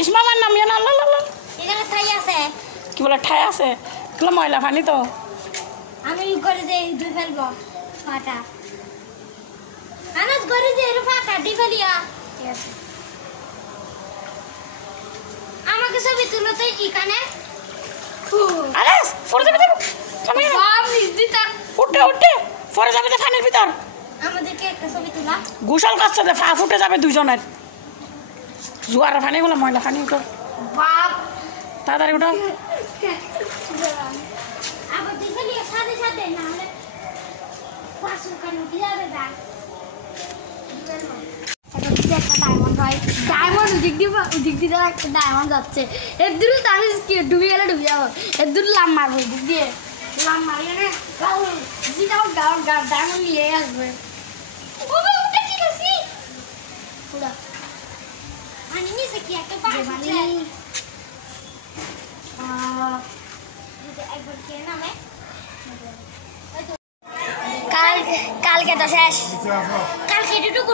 ইসমামার নাম ইয়ে না এখানে ঠাই আছে কি বলে ঠাই আছে এগুলো ময়লা পানি তো আমি করে যে দুই ফেলবো পাটা আনাজ করে যে এর পাটা দি ফেলিয়া ঠিক আছে আমাকে ছবি তুলো তো এখানে আরে পড়ে যাবে তো তুমি সব নিজ দিতা উঠে পড়ে যাবে তো পানির ভিতর আমাদেরকে একটা ছবি তুলা গোসল করছে যে ফা ফুটে যাবে দুইজনের জোয়ার পানি গুলো ময়লা পানি উঠো বাপ তাড়াতাড়ি উঠো আবার দি ফেলিয়া সাথে সাথে না হলে পাঁচ কান উঠে যাবে ব্যাগ একটা ডায়মন্ড হয় ডায়মন্ড উদিক দিয়ে একটা ডায়মন্ড যাচ্ছে এর দূরে আমি ডুবে গেলে ডুবে যাবো এর দূরে লাম মারবো দিক দিয়ে লাম মারিয়ে ডায়মন্ড নিয়ে আসবে কালকে তো শেষ কালকে এটুকু